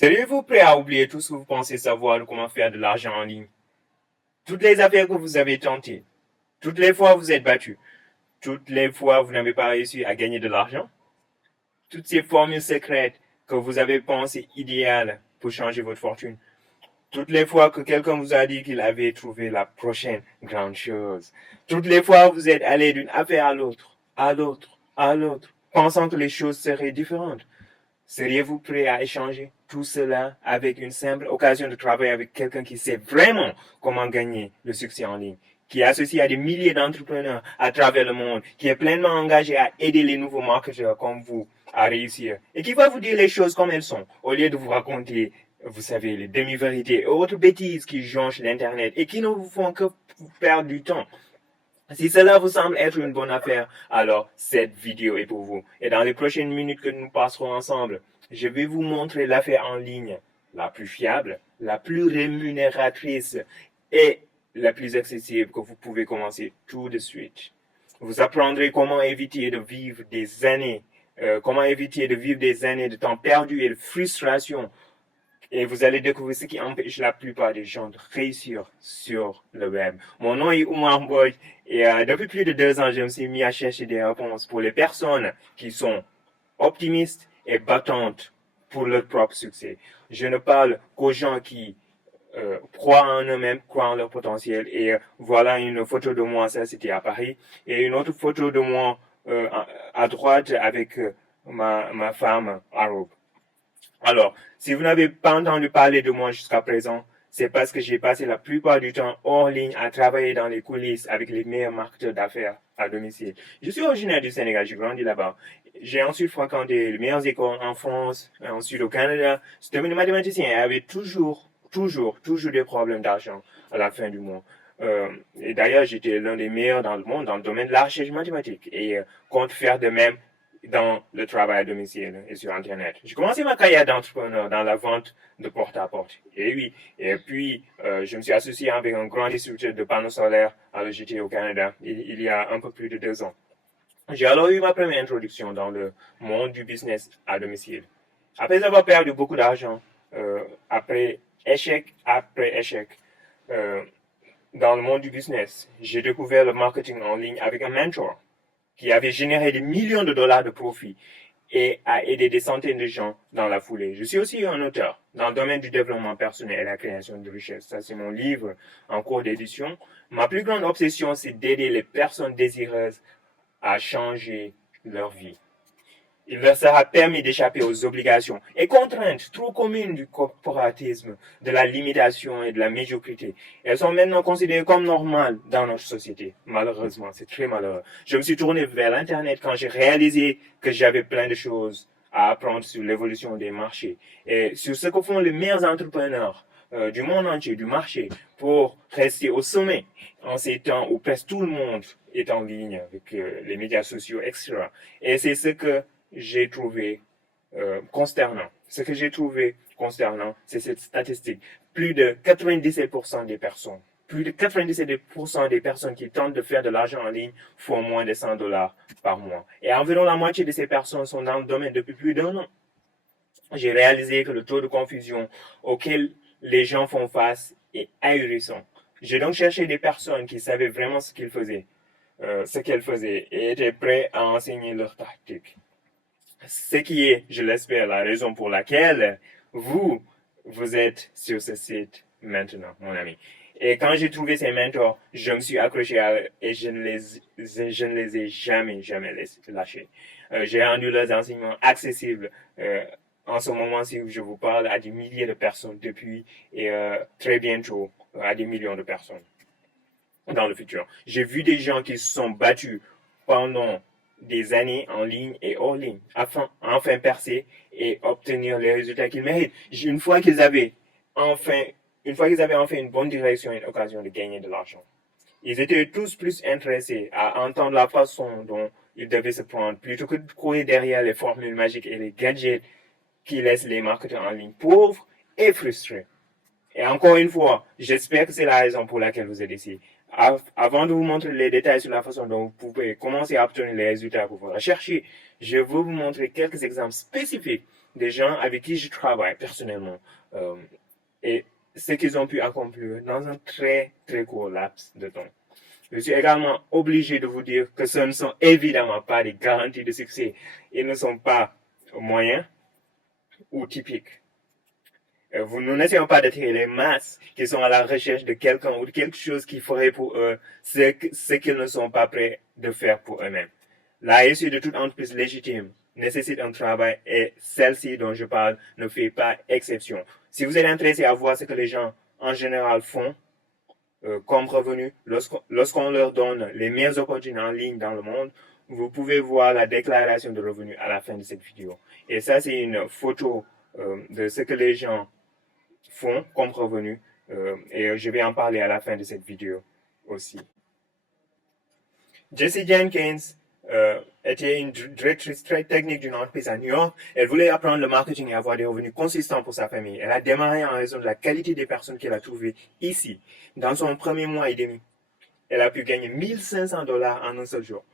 Seriez-vous prêt à oublier tout ce que vous pensez savoir de comment faire de l'argent en ligne? Toutes les affaires que vous avez tentées, toutes les fois vous êtes battu, toutes les fois vous n'avez pas réussi à gagner de l'argent, toutes ces formules secrètes que vous avez pensées idéales pour changer votre fortune, toutes les fois que quelqu'un vous a dit qu'il avait trouvé la prochaine grande chose, toutes les fois vous êtes allé d'une affaire à l'autre, à l'autre, à l'autre, pensant que les choses seraient différentes. Seriez-vous prêt à échanger tout cela avec une simple occasion de travailler avec quelqu'un qui sait vraiment comment gagner le succès en ligne, qui est associé à des milliers d'entrepreneurs à travers le monde, qui est pleinement engagé à aider les nouveaux marketeurs comme vous à réussir et qui va vous dire les choses comme elles sont au lieu de vous raconter, vous savez, les demi-vérités et autres bêtises qui jonchent l'Internet et qui ne vous font que perdre du temps. Si cela vous semble être une bonne affaire, alors cette vidéo est pour vous. Et dans les prochaines minutes que nous passerons ensemble, je vais vous montrer l'affaire en ligne la plus fiable, la plus rémunératrice et la plus accessible que vous pouvez commencer tout de suite. Vous apprendrez comment éviter de vivre des années, de temps perdu et de frustration, et vous allez découvrir ce qui empêche la plupart des gens de réussir sur le web. Mon nom est Oumar Boy et depuis plus de 2 ans, je me suis mis à chercher des réponses pour les personnes qui sont optimistes et battantes pour leur propre succès. Je ne parle qu'aux gens qui croient en eux-mêmes, croient en leur potentiel. Et voilà une photo de moi, ça c'était à Paris, et une autre photo de moi à droite avec ma femme, Harold. Alors, si vous n'avez pas entendu parler de moi jusqu'à présent, c'est parce que j'ai passé la plupart du temps hors ligne à travailler dans les coulisses avec les meilleurs marketeurs d'affaires à domicile. Je suis originaire du Sénégal, j'ai grandi là-bas. J'ai ensuite fréquenté les meilleures écoles en France, ensuite au Canada. J'étais devenu mathématicien et avait toujours des problèmes d'argent à la fin du mois. Et d'ailleurs, j'étais l'un des meilleurs dans le monde dans le domaine de la recherche mathématique et compte faire de même dans le travail à domicile et sur Internet. J'ai commencé ma carrière d'entrepreneur dans la vente de porte-à-porte. Et oui, et puis je me suis associé avec un grand distributeur de panneaux solaires alors j'étais au Canada il y a un peu plus de 2 ans. J'ai alors eu ma première introduction dans le monde du business à domicile. Après avoir perdu beaucoup d'argent, après échec, euh, dans le monde du business, j'ai découvert le marketing en ligne avec un mentor qui avait généré des millions de dollars de profit et a aidé des centaines de gens dans la foulée. Je suis aussi un auteur dans le domaine du développement personnel et la création de richesse. Ça, c'est mon livre en cours d'édition. Ma plus grande obsession, c'est d'aider les personnes désireuses à changer leur vie. Il leur sera permis d'échapper aux obligations et contraintes trop communes du corporatisme, de la limitation et de la médiocrité. Elles sont maintenant considérées comme normales dans notre société. Malheureusement, c'est très malheureux. Je me suis tourné vers l'Internet quand j'ai réalisé que j'avais plein de choses à apprendre sur l'évolution des marchés et sur ce que font les meilleurs entrepreneurs du monde entier, du marché, pour rester au sommet en ces temps où presque tout le monde est en ligne avec les médias sociaux, etc. Et c'est ce que j'ai trouvé consternant. Ce que j'ai trouvé consternant, c'est cette statistique. Plus de 97% des personnes qui tentent de faire de l'argent en ligne font moins de 100 dollars par mois. Et environ la moitié de ces personnes sont dans le domaine depuis plus d'1 an. J'ai réalisé que le taux de confusion auquel les gens font face est ahurissant. J'ai donc cherché des personnes qui savaient vraiment ce qu'elles faisaient et étaient prêtes à enseigner leurs tactiques. Ce qui est, je l'espère, la raison pour laquelle vous êtes sur ce site maintenant, mon ami. Et quand j'ai trouvé ces mentors, je me suis accroché à eux et je ne les ai jamais lâchés. J'ai rendu leurs enseignements accessibles en ce moment, si je vous parle, à des milliers de personnes depuis et très bientôt à des millions de personnes dans le futur. J'ai vu des gens qui se sont battus pendant des années en ligne et hors ligne, afin enfin percer et obtenir les résultats qu'ils méritent. Enfin, une fois qu'ils avaient enfin une bonne direction et une occasion de gagner de l'argent, ils étaient tous plus intéressés à entendre la façon dont ils devaient se prendre plutôt que de courir derrière les formules magiques et les gadgets qui laissent les marketeurs en ligne pauvres et frustrés. Et encore une fois, j'espère que c'est la raison pour laquelle vous êtes ici. Avant de vous montrer les détails sur la façon dont vous pouvez commencer à obtenir les résultats que vous recherchez, je veux vous montrer quelques exemples spécifiques des gens avec qui je travaille personnellement et ce qu'ils ont pu accomplir dans un très, très court laps de temps. Je suis également obligé de vous dire que ce ne sont évidemment pas des garanties de succès. Ils ne sont pas moyens ou typiques. Nous n'essayons pas d'attirer les masses qui sont à la recherche de quelqu'un ou de quelque chose qui ferait pour eux ce qu'ils ne sont pas prêts de faire pour eux-mêmes. La réussite de toute entreprise légitime nécessite un travail et celle-ci dont je parle ne fait pas exception. Si vous êtes intéressé à voir ce que les gens en général font comme revenu lorsqu'on leur donne les meilleures opportunités en ligne dans le monde, vous pouvez voir la déclaration de revenus à la fin de cette vidéo. Et ça, c'est une photo de ce que les gens font comme revenu et je vais en parler à la fin de cette vidéo aussi. Jessie Jenkins était une directrice très technique d'une entreprise à New York. Elle voulait apprendre le marketing et avoir des revenus consistants pour sa famille. Elle a démarré en raison de la qualité des personnes qu'elle a trouvées ici. Dans son premier mois et demi, elle a pu gagner $1 500 en un seul jour.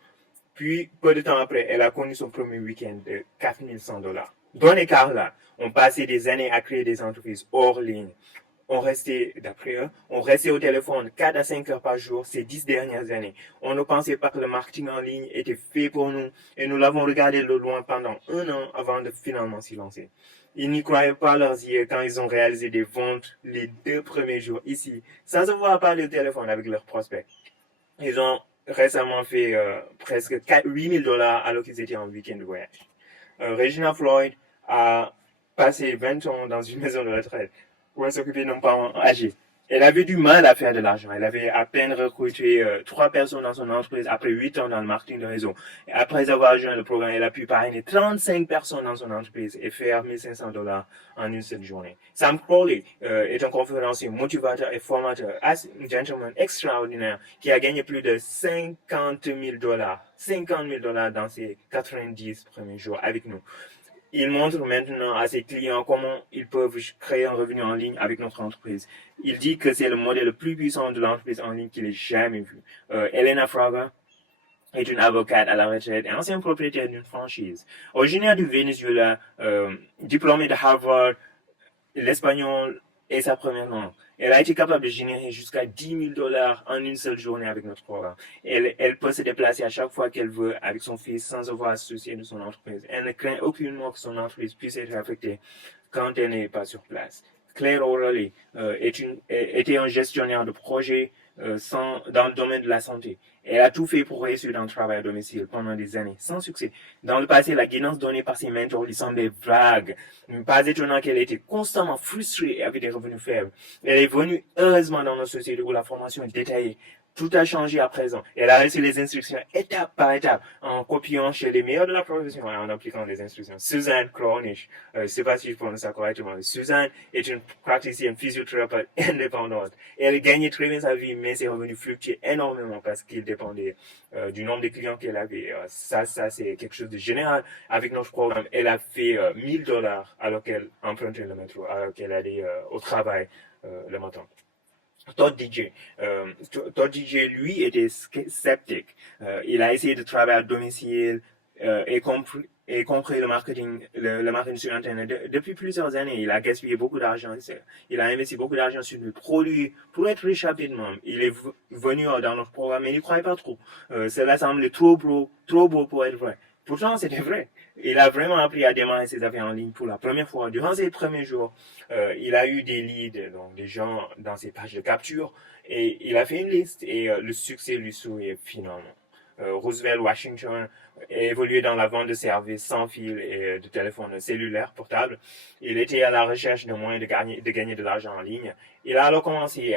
Puis, peu de temps après, elle a connu son premier week-end de $4 100. Dans les cas là, on passait des années à créer des entreprises hors ligne. On restait, d'après eux, on restait au téléphone 4 à 5 heures par jour ces 10 dernières années. On ne pensait pas que le marketing en ligne était fait pour nous et nous l'avons regardé de loin pendant 1 an avant de finalement s'y lancer. Ils n'y croyaient pas leurs yeux quand ils ont réalisé des ventes les 2 premiers jours ici, sans avoir parlé au téléphone avec leurs prospects. Ils ont récemment fait presque $8 000 alors qu'ils étaient en week-end de voyage. Regina Floyd a passé 20 ans dans une maison de retraite pour s'occuper de nos parents âgés. Elle avait du mal à faire de l'argent. Elle avait à peine recruté 3 personnes dans son entreprise après 8 ans dans le marketing de réseau. Et après avoir rejoint le programme, elle a pu parrainer 35 personnes dans son entreprise et faire $1 500 en une seule journée. Sam Crowley est un conférencier, motivateur et formateur, un gentleman extraordinaire qui a gagné plus de $50 000 dans ses 90 premiers jours avec nous. Il montre maintenant à ses clients comment ils peuvent créer un revenu en ligne avec notre entreprise. Il dit que c'est le modèle le plus puissant de l'entreprise en ligne qu'il ait jamais vu. Elena Fraga est une avocate à la retraite et ancienne propriétaire d'une franchise. Originaire du Venezuela, diplômée de Harvard, l'espagnol est sa première langue. Elle a été capable de générer jusqu'à $10 000 en une seule journée avec notre programme. Elle peut se déplacer à chaque fois qu'elle veut avec son fils sans avoir à se soucier de son entreprise. Elle ne craint aucunement que son entreprise puisse être affectée quand elle n'est pas sur place. Claire O'Reilly était un gestionnaire de projet dans le domaine de la santé. Elle a tout fait pour réussir dans le travail à domicile pendant des années, sans succès. Dans le passé, la guidance donnée par ses mentors lui semblait vague. Pas étonnant qu'elle était constamment frustrée et avait des revenus faibles. Elle est venue heureusement dans notre société où la formation est détaillée. Tout a changé à présent. Elle a reçu les instructions étape par étape en copiant chez les meilleurs de la profession et en appliquant les instructions. Suzanne Kronish, je ne sais pas si je prononce ça correctement. Suzanne est une praticienne physiothérapeute indépendante. Elle gagnait très bien sa vie, mais ses revenus fluctuaient énormément parce qu'il dépendait du nombre de clients qu'elle avait. Ça c'est quelque chose de général. Avec notre programme, elle a fait $1 000 alors qu'elle empruntait le métro, alors qu'elle allait au travail le matin. Todd DJ, lui, était sceptique. Il a essayé de travailler à domicile et compris le marketing sur Internet. Depuis plusieurs années, il a gaspillé beaucoup d'argent. Il a investi beaucoup d'argent sur des produits pour être riche rapidement. Il est venu dans notre programme, mais il n'y croyait pas trop. Cela semblait trop beau pour être vrai. Pourtant, c'était vrai. Il a vraiment appris à démarrer ses affaires en ligne pour la première fois. Durant ses premiers jours, il a eu des leads, donc des gens dans ses pages de capture, et il a fait une liste et le succès lui souriait finalement. Roosevelt Washington évoluait dans la vente de services sans fil et de téléphones cellulaires portables. Il était à la recherche de moyens de gagner de l'argent en ligne. Il a alors commencé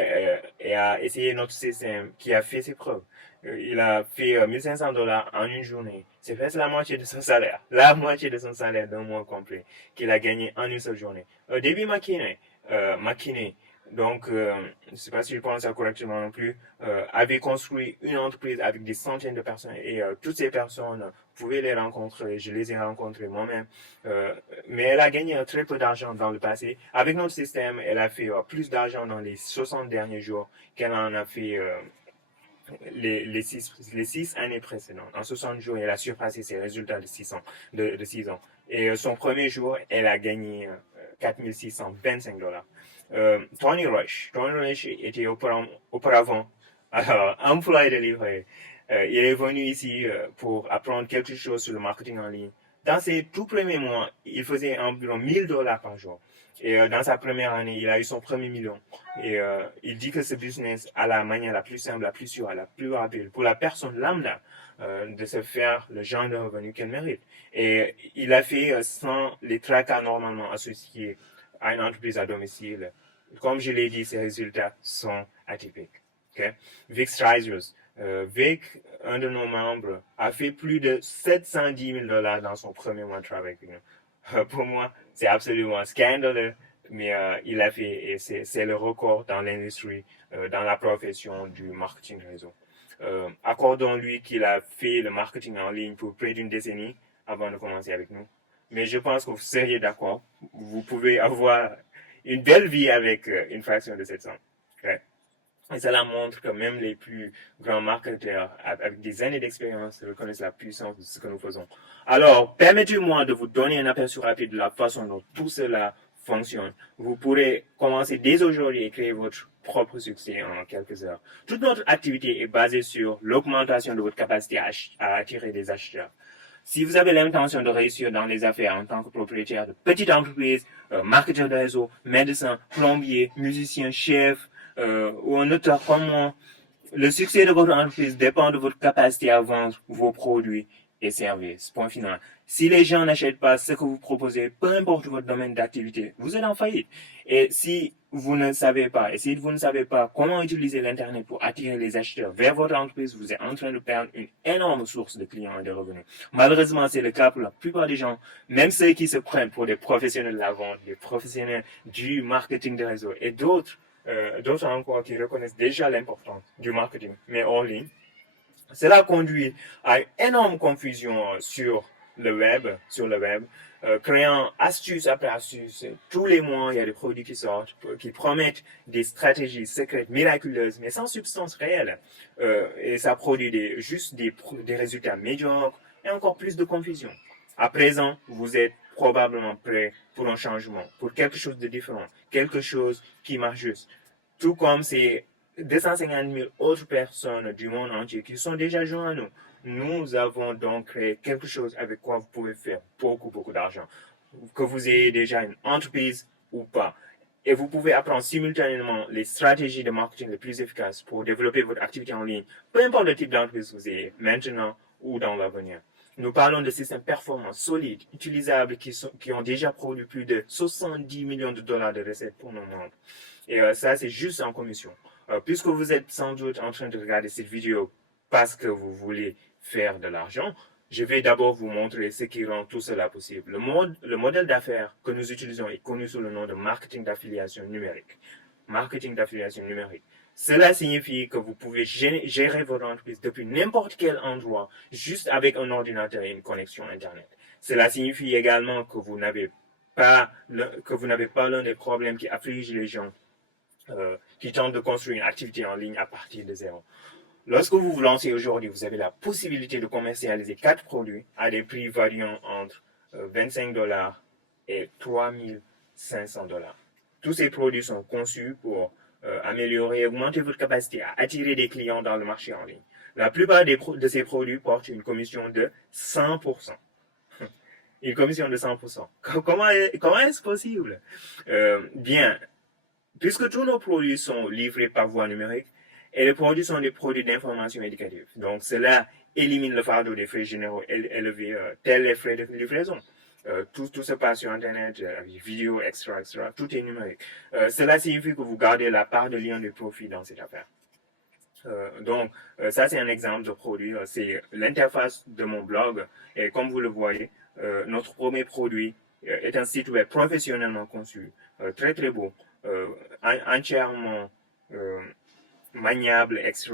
et a essayé notre système qui a fait ses preuves. Il a fait $1 500 en une journée. C'est presque la moitié de son salaire. La moitié de son salaire d'un mois complet qu'il a gagné en une seule journée. David McKinney, donc, je ne sais pas si je prononce ça correctement non plus, avait construit une entreprise avec des centaines de personnes et toutes ces personnes, vous pouvez les rencontrer, je les ai rencontrées moi-même, mais elle a gagné très peu d'argent dans le passé. Avec notre système, elle a fait plus d'argent dans les 60 derniers jours qu'elle en a fait les 6 années précédentes. En 60 jours, elle a surpassé ses résultats de 6 ans. Et son premier jour, elle a gagné 4625 dollars. Tony Rush. Tony Rush était auparavant employé de livret. Il est venu ici pour apprendre quelque chose sur le marketing en ligne. Dans ses tout premiers mois, il faisait environ 1000 dollars par jour. Et dans sa première année, il a eu son premier million. Et il dit que ce business a la manière la plus simple, la plus sûre, la plus rapide pour la personne lambda de se faire le genre de revenu qu'elle mérite. Et il a fait sans les tracas normalement associés à une entreprise à domicile. Comme je l'ai dit, ses résultats sont atypiques. Okay? Vic Strizers. Vic, un de nos membres, a fait plus de 710 000 dollars dans son premier mois de travail avec nous. Pour moi, c'est absolument scandaleux, mais il a fait, et c'est le record dans l'industrie, dans la profession du marketing réseau. Accordons-lui qu'il a fait le marketing en ligne pour près d'une décennie avant de commencer avec nous. Mais je pense que vous seriez d'accord. Vous pouvez avoir une belle vie avec une fraction de cette somme. Okay? Et cela montre que même les plus grands marketeurs avec des années d'expérience reconnaissent la puissance de ce que nous faisons. Alors, permettez-moi de vous donner un aperçu rapide de la façon dont tout cela fonctionne. Vous pourrez commencer dès aujourd'hui et créer votre propre succès en quelques heures. Toute notre activité est basée sur l'augmentation de votre capacité à attirer des acheteurs. Si vous avez l'intention de réussir dans les affaires en tant que propriétaire de petite entreprise, marketeur de réseau, médecin, plombier, musicien, chef, ou un auteur comme moi, le succès de votre entreprise dépend de votre capacité à vendre vos produits et services. Point final. Si les gens n'achètent pas ce que vous proposez, peu importe votre domaine d'activité, vous êtes en faillite. Et si vous ne savez pas comment utiliser l'Internet pour attirer les acheteurs vers votre entreprise, vous êtes en train de perdre une énorme source de clients et de revenus. Malheureusement, c'est le cas pour la plupart des gens, même ceux qui se prennent pour des professionnels de la vente, des professionnels du marketing de réseau et d'autres encore qui reconnaissent déjà l'importance du marketing, mais en ligne. Cela conduit à une énorme confusion sur le web, créant astuce après astuce. Tous les mois, il y a des produits qui sortent, qui promettent des stratégies secrètes miraculeuses, mais sans substance réelle. Et ça produit juste des résultats médiocres et encore plus de confusion. À présent, vous êtes probablement prêt pour un changement, pour quelque chose de différent, quelque chose qui marche juste. Tout comme c'est 250 000 autres personnes du monde entier qui sont déjà joints à nous. Nous avons donc créé quelque chose avec quoi vous pouvez faire beaucoup d'argent. Que vous ayez déjà une entreprise ou pas. Et vous pouvez apprendre simultanément les stratégies de marketing les plus efficaces pour développer votre activité en ligne, peu importe le type d'entreprise que vous ayez, maintenant ou dans l'avenir. Nous parlons de systèmes performants, solides, utilisables, qui ont déjà produit plus de 70 millions de dollars de recettes pour nos membres. Et ça, c'est juste en commission. Puisque vous êtes sans doute en train de regarder cette vidéo parce que vous voulez faire de l'argent, je vais d'abord vous montrer ce qui rend tout cela possible. Le modèle d'affaires que nous utilisons est connu sous le nom de marketing d'affiliation numérique. Marketing d'affiliation numérique. Cela signifie que vous pouvez gérer votre entreprise depuis n'importe quel endroit, juste avec un ordinateur et une connexion Internet. Cela signifie également que vous n'avez pas l'un des problèmes qui affligent les gens qui tentent de construire une activité en ligne à partir de zéro. Lorsque vous vous lancez aujourd'hui, vous avez la possibilité de commercialiser 4 produits à des prix variant entre 25 dollars et 3500 dollars. Tous ces produits sont conçus pour améliorer et augmenter votre capacité à attirer des clients dans le marché en ligne. La plupart de ces produits portent une commission de 100%. Une commission de 100%. Comment est-ce possible? Bien, puisque tous nos produits sont livrés par voie numérique, et les produits sont des produits d'information éducative. Donc, cela élimine le fardeau des frais généraux élevés, tels les frais de livraison. Tout se passe sur Internet, vidéos, etc. Tout est numérique. Cela signifie que vous gardez la part de lien de profit dans cette affaire. Donc, ça, c'est un exemple de produit. C'est l'interface de mon blog. Et comme vous le voyez, notre premier produit est un site web professionnellement conçu, très beau, entièrement maniable, etc.,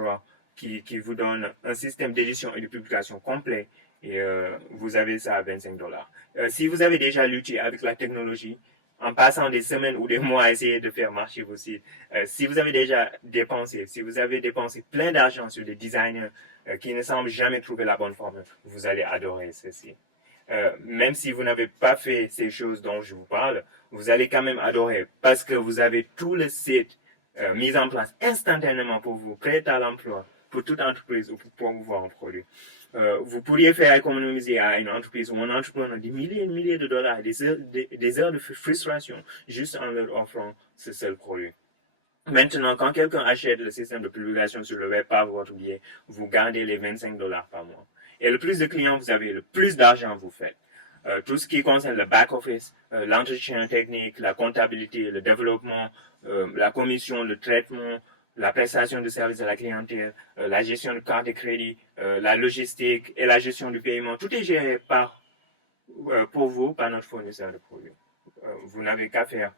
qui vous donne un système d'édition et de publication complet. Et vous avez ça à 25 dollars. Si vous avez déjà lutté avec la technologie, en passant des semaines ou des mois à essayer de faire marcher vos sites, si vous avez dépensé plein d'argent sur des designers qui ne semblent jamais trouver la bonne formule, vous allez adorer ceci. même si vous n'avez pas fait ces choses dont je vous parle, vous allez quand même adorer parce que vous avez tout le site mis en place instantanément pour vous, prêt à l'emploi, pour toute entreprise ou pour promouvoir un produit. Vous pourriez faire économiser à une entreprise ou un entrepreneur des milliers et des milliers de dollars, des heures de frustration juste en leur offrant ce seul produit. Maintenant, quand quelqu'un achète le système de publication sur le web par votre biais, vous gardez les 25 dollars par mois. Et le plus de clients vous avez, le plus d'argent vous faites. Tout ce qui concerne le back-office, l'entretien technique, la comptabilité, le développement, la commission, le traitement, la prestation de services à la clientèle, la gestion de carte de crédit, la logistique et la gestion du paiement, tout est géré pour vous par notre fournisseur de produits. Vous n'avez qu'à faire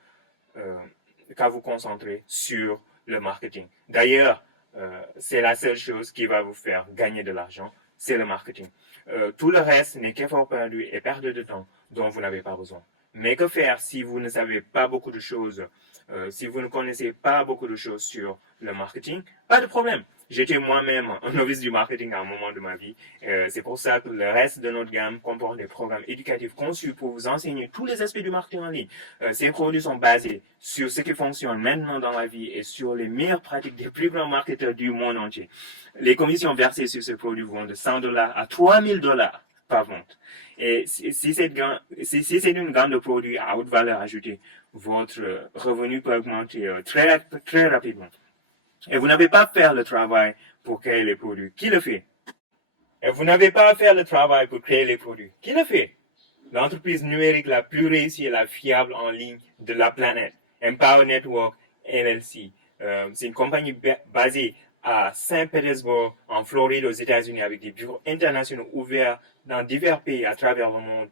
qu'à vous concentrer sur le marketing. D'ailleurs, c'est la seule chose qui va vous faire gagner de l'argent, c'est le marketing. Tout le reste n'est qu'effort perdu et perte de temps dont vous n'avez pas besoin. Mais que faire si vous ne savez pas beaucoup de choses, si vous ne connaissez pas beaucoup de choses sur le marketing? Pas de problème. J'étais moi-même un novice du marketing à un moment de ma vie. C'est pour ça que le reste de notre gamme comporte des programmes éducatifs conçus pour vous enseigner tous les aspects du marketing en ligne. Ces produits sont basés sur ce qui fonctionne maintenant dans la vie et sur les meilleures pratiques des plus grands marketeurs du monde entier. Les commissions versées sur ces produits vont de 100 dollars à 3000 dollars par vente. Et si c'est une gamme de produits à haute valeur ajoutée, votre revenu peut augmenter très, très rapidement. Et vous n'avez pas à faire le travail pour créer les produits. Qui le fait? Et vous n'avez pas à faire le travail pour créer les produits. Qui le fait? L'entreprise numérique la plus réussie et la fiable en ligne de la planète, Empower Network LLC. C'est une compagnie basée à Saint-Pétersbourg, en Floride, aux États-Unis, avec des bureaux internationaux ouverts dans divers pays à travers le monde.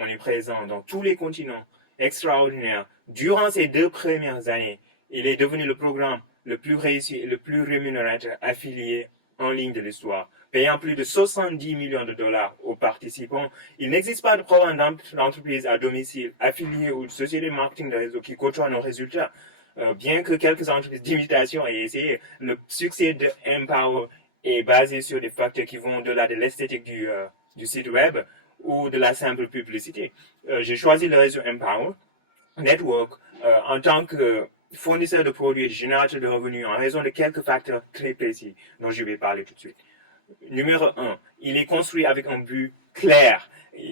On est présent dans tous les continents. Extraordinaire. Durant ces 2 premières années, il est devenu le programme le plus réussi et le plus rémunérateur affilié en ligne de l'histoire, payant plus de 70 millions de dollars aux participants. Il n'existe pas de programme d'entreprise à domicile, affilié ou de société de marketing de réseau qui côtoie nos résultats. Bien que quelques entreprises d'imitation aient essayé, le succès de Empower est basé sur des facteurs qui vont au-delà de l'esthétique du site web ou de la simple publicité. J'ai choisi le réseau Empower Network en tant que fournisseur de produits et générateur de revenus en raison de quelques facteurs très précis dont je vais parler tout de suite. Numéro 1, il est construit avec un but clair.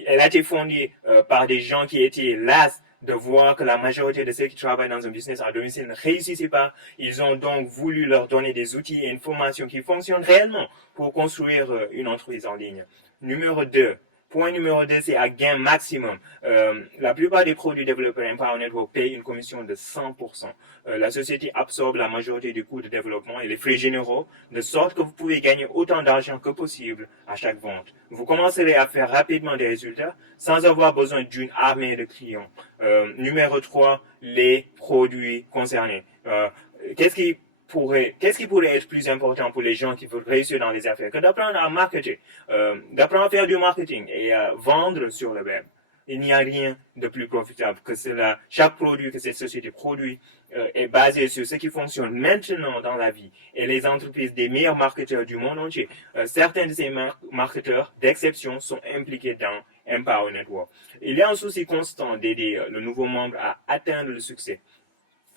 Elle a été fondée par des gens qui étaient las de voir que la majorité de ceux qui travaillent dans un business à domicile ne réussissaient pas. Ils ont donc voulu leur donner des outils et une formation qui fonctionnent réellement pour construire une entreprise en ligne. Numéro 2, point numéro 2, c'est à gain maximum. La plupart des produits développés par Empower Network payent une commission de 100%. La société absorbe la majorité du coût de développement et les frais généraux, de sorte que vous pouvez gagner autant d'argent que possible à chaque vente. Vous commencerez à faire rapidement des résultats sans avoir besoin d'une armée de clients. Numéro 3, les produits concernés. Qu'est-ce qui pourrait être plus important pour les gens qui veulent réussir dans les affaires que d'apprendre à marketer, d'apprendre à faire du marketing et à vendre sur le web? Il n'y a rien de plus profitable que cela. Chaque produit que cette société produit est basé sur ce qui fonctionne maintenant dans la vie. Et les entreprises des meilleurs marketeurs du monde entier, certains de ces marketeurs d'exception sont impliqués dans Empower Network. Il y a un souci constant d'aider le nouveau membre à atteindre le succès.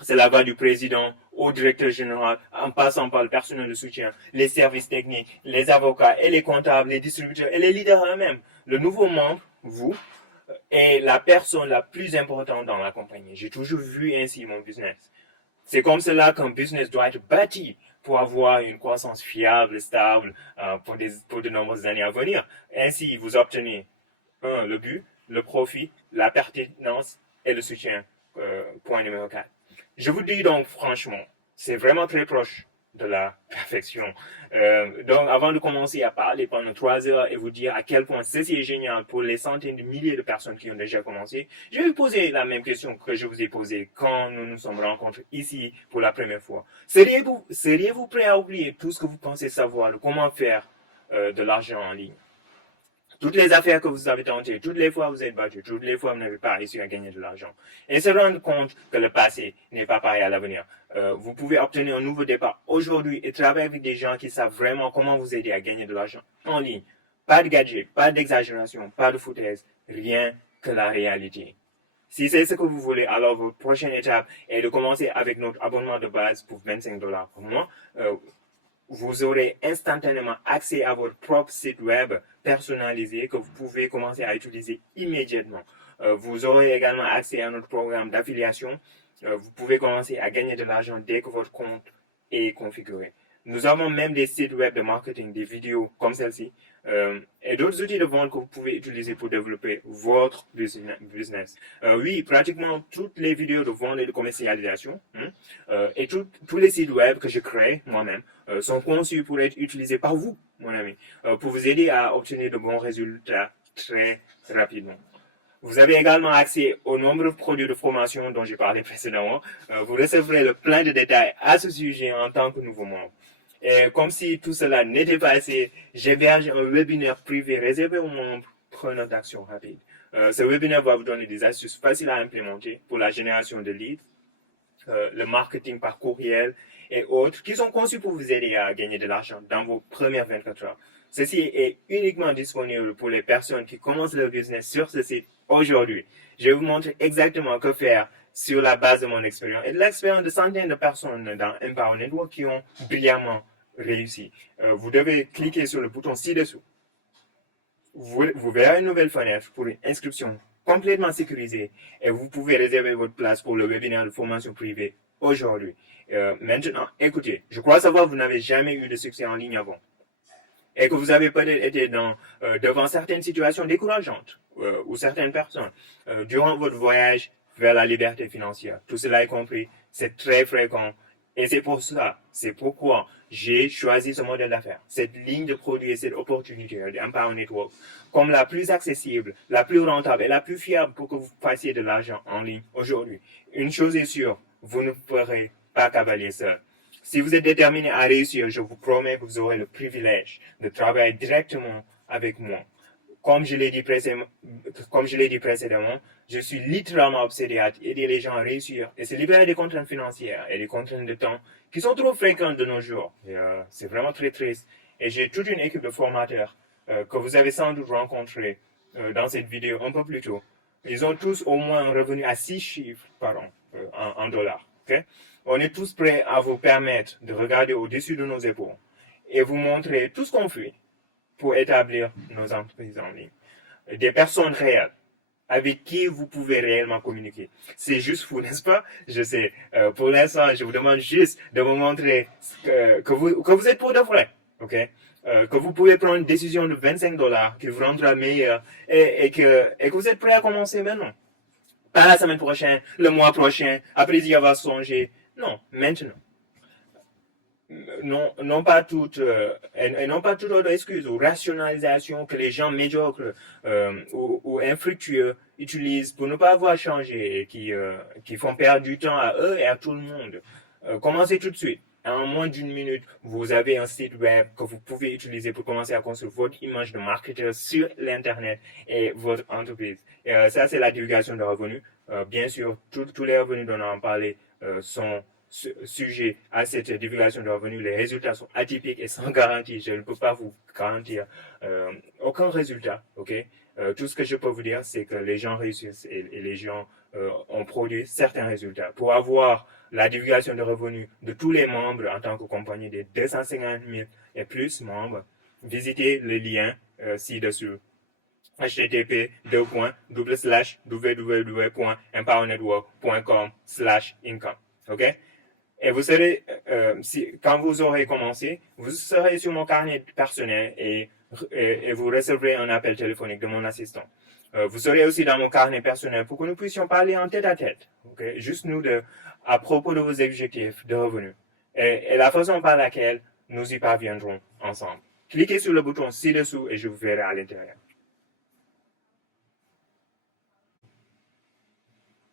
Cela va du président au directeur général, en passant par le personnel de soutien, les services techniques, les avocats et les comptables, les distributeurs et les leaders eux-mêmes. Le nouveau membre, vous, est la personne la plus importante dans la compagnie. J'ai toujours vu ainsi mon business. C'est comme cela qu'un business doit être bâti pour avoir une croissance fiable, stable, pour de nombreuses années à venir. Ainsi, vous obtenez le but, le profit, la pertinence et le soutien. Point numéro 4. Je vous dis donc franchement, c'est vraiment très proche de la perfection. Donc, avant de commencer à parler pendant 3 heures et vous dire à quel point ceci est génial pour les centaines de milliers de personnes qui ont déjà commencé, je vais vous poser la même question que je vous ai posée quand nous nous sommes rencontrés ici pour la première fois. Seriez-vous prêt à oublier tout ce que vous pensez savoir de comment faire de l'argent en ligne? Toutes les affaires que vous avez tentées, toutes les fois vous êtes battu, toutes les fois vous n'avez pas réussi à gagner de l'argent. Et se rendre compte que le passé n'est pas pareil à l'avenir. Vous pouvez obtenir un nouveau départ aujourd'hui et travailler avec des gens qui savent vraiment comment vous aider à gagner de l'argent en ligne. Pas de gadget, pas d'exagération, pas de foutaise, rien que la réalité. Si c'est ce que vous voulez, alors votre prochaine étape est de commencer avec notre abonnement de base pour $25 par mois. Vous aurez instantanément accès à votre propre site web personnalisé que vous pouvez commencer à utiliser immédiatement. Vous aurez également accès à notre programme d'affiliation. Vous pouvez commencer à gagner de l'argent dès que votre compte est configuré. Nous avons même des sites web de marketing, des vidéos comme celle-ci, et d'autres outils de vente que vous pouvez utiliser pour développer votre business. Oui, pratiquement toutes les vidéos de vente et de commercialisation et tous les sites web que je crée moi-même sont conçus pour être utilisés par vous, mon ami, pour vous aider à obtenir de bons résultats très rapidement. Vous avez également accès aux nombreux produits de formation dont j'ai parlé précédemment. Vous recevrez le plein de détails à ce sujet en tant que nouveau membre. Et comme si tout cela n'était pas assez, j'héberge un webinaire privé réservé aux membres preneurs d'action rapide. Ce webinaire va vous donner des astuces faciles à implémenter pour la génération de leads, le marketing par courriel et autres qui sont conçus pour vous aider à gagner de l'argent dans vos premières 24 heures. Ceci est uniquement disponible pour les personnes qui commencent leur business sur ce site aujourd'hui. Je vais vous montrer exactement que faire sur la base de mon expérience et de l'expérience de centaines de personnes dans Empower Network qui ont brillamment réussi. Vous devez cliquer sur le bouton ci-dessous. Vous verrez une nouvelle fenêtre pour une inscription complètement sécurisée et vous pouvez réserver votre place pour le webinaire de formation privée aujourd'hui. Maintenant, écoutez, je crois savoir que vous n'avez jamais eu de succès en ligne avant et que vous avez peut-être été devant certaines situations décourageantes ou certaines personnes durant votre voyage vers la liberté financière. Tout cela est compris, c'est très fréquent et c'est pourquoi j'ai choisi ce modèle d'affaires, cette ligne de produits et cette opportunité d'Empower Network comme la plus accessible, la plus rentable et la plus fiable pour que vous fassiez de l'argent en ligne aujourd'hui. Une chose est sûre, vous ne ferez pas cavalier seul. Si vous êtes déterminé à réussir, je vous promets que vous aurez le privilège de travailler directement avec moi. Comme je l'ai dit précédemment, je suis littéralement obsédé à aider les gens à réussir et se libérer des contraintes financières et des contraintes de temps qui sont trop fréquentes de nos jours. C'est vraiment très triste. Et j'ai toute une équipe de formateurs que vous avez sans doute rencontrés dans cette vidéo un peu plus tôt. Ils ont tous au moins un revenu à 6 chiffres par an en dollars. Okay? On est tous prêts à vous permettre de regarder au-dessus de nos épaules et vous montrer tout ce qu'on fait pour établir nos entreprises en ligne. Des personnes réelles avec qui vous pouvez réellement communiquer. C'est juste fou, n'est-ce pas? Je sais. Pour l'instant, je vous demande juste de me montrer que vous êtes pour de vrai. Okay? Que vous pouvez prendre une décision de $25 qui vous rendra meilleur et que vous êtes prêt à commencer maintenant. Pas la semaine prochaine, le mois prochain, après y avoir songé. Non, maintenant. Non pas toute autre excuse ou rationalisation que les gens médiocres ou infructueux utilisent pour ne pas avoir changé et qui font perdre du temps à eux et à tout le monde. Commencez tout de suite. En moins d'une minute, vous avez un site web que vous pouvez utiliser pour commencer à construire votre image de marketeur sur l'Internet et votre entreprise. Et ça, c'est la divulgation de revenus. Bien sûr, tous les revenus dont on a parlé sont sujets à cette divulgation de revenus. Les résultats sont atypiques et sans garantie. Je ne peux pas vous garantir aucun résultat. Okay? Tout ce que je peux vous dire, c'est que les gens réussissent et les gens ont produit certains résultats. Pour avoir la divulgation de revenus de tous les membres en tant que compagnie des 250 000 et plus membres, visitez le lien ci-dessous. http://www.empowernetwork.com/income. OK? Et vous serez, quand vous aurez commencé, vous serez sur mon carnet personnel et vous recevrez un appel téléphonique de mon assistant. Vous serez aussi dans mon carnet personnel pour que nous puissions parler en tête à tête. Okay? Juste nous deux, à propos de vos objectifs de revenus et la façon par laquelle nous y parviendrons ensemble. Cliquez sur le bouton ci-dessous et je vous verrai à l'intérieur.